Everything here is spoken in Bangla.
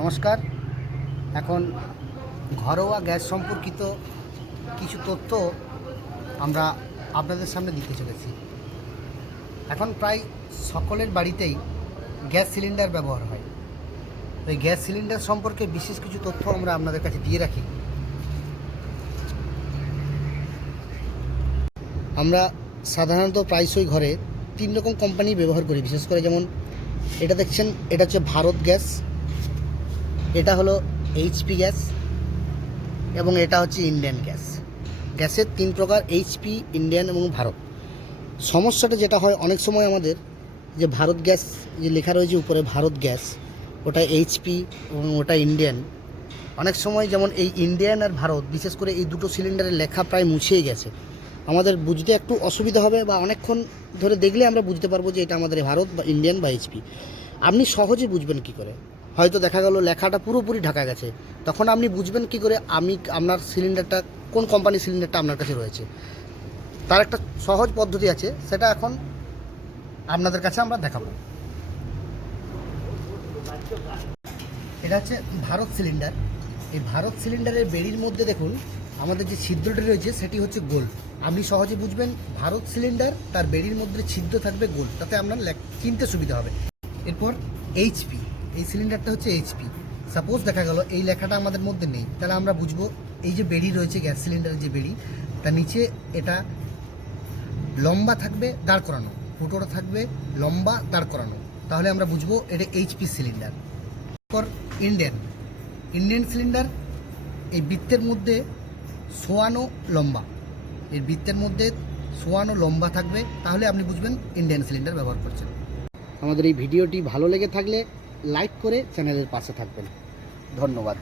নমস্কার। এখন ঘরোয়া গ্যাস সম্পর্কিত কিছু তথ্য আমরা আপনাদের সামনে দিতে চলেছি। এখন প্রায় সকলের বাড়িতেই গ্যাস সিলিন্ডার ব্যবহার হয়। ওই গ্যাস সিলিন্ডার সম্পর্কে বিশেষ কিছু তথ্য আমরা আপনাদের কাছে দিয়ে রাখি। আমরা সাধারণত প্রায়শই ঘরে তিন রকম কোম্পানি ব্যবহার করি, বিশেষ করে যেমন এটা দেখছেন, এটা হচ্ছে ভারত গ্যাস এটা হলো এইচপি গ্যাস এবং এটা হচ্ছে ইন্ডিয়ান গ্যাস গ্যাসের তিন প্রকার এইচপি ইন্ডিয়ান এবং ভারত। সমস্যাটা যেটা হয় অনেক সময় আমাদের, যে ভারত গ্যাস, যে লেখা রয়েছে উপরে, ভারত গ্যাস, ওটা এইচপি এবং ওটা ইন্ডিয়ান অনেক সময় যেমন এই ইন্ডিয়ান আর ভারত, বিশেষ করে এই দুটো সিলিন্ডারের লেখা প্রায় মুছেই গেছে। আমাদের বুঝতে একটু অসুবিধা হবে বা অনেকক্ষণ ধরে দেখলে আমরা বুঝতে পারব যে এটা আমাদের ভারত বা ইন্ডিয়ান বা এইচপি আপনি সহজে বুঝবেন কি করে? হয়তো দেখা গেল লেখাটা পুরোপুরি ঢাকা গেছে। তখন আপনি বুঝবেন কি করে আমি আপনার সিলিন্ডারটা কোন কোম্পানির সিলিন্ডারটা আপনার কাছে রয়েছে। তার একটা সহজ পদ্ধতি আছে, সেটা এখন আপনাদের কাছে আমরা দেখাবো। এটা হচ্ছে ভারত সিলিন্ডার এই ভারত সিলিন্ডারের বেড়ির মধ্যে দেখুন, আমাদের যে ছিদ্রটি রয়েছে, সেটি হচ্ছে গোল। আপনি সহজে বুঝবেন, ভারত সিলিন্ডার তার বেড়ির মধ্যে ছিদ্র থাকবে গোল, তাতে আপনার চিনতে সুবিধা হবে। এরপর এইচপি এই সিলিন্ডারটা হচ্ছে এইচপি সাপোজ দেখা গেল এই লেখাটা আমাদের মধ্যে নেই, তাহলে আমরা বুঝব এই যে বেড়ি রয়েছে, গ্যাস সিলিন্ডারের যে বেড়ি, তার নিচে এটা লম্বা থাকবে, দাঁড় করানো। ফুটোটা থাকবে লম্বা, দাঁড় করানো। তাহলে আমরা বুঝব এটা এইচপি সিলিন্ডার এরপর ইন্ডিয়ান ইন্ডিয়ান সিলিন্ডার এই বৃত্তের মধ্যে সোয়ানো লম্বা। এই বৃত্তের মধ্যে সোয়ানো লম্বা থাকবে, তাহলে আপনি বুঝবেন ইন্ডিয়ান সিলিন্ডার ব্যবহার করছেন। আমাদের এই ভিডিওটি ভালো লেগে থাকলে লাইক করে চ্যানেলের পাশে থাকবেন। ধন্যবাদ।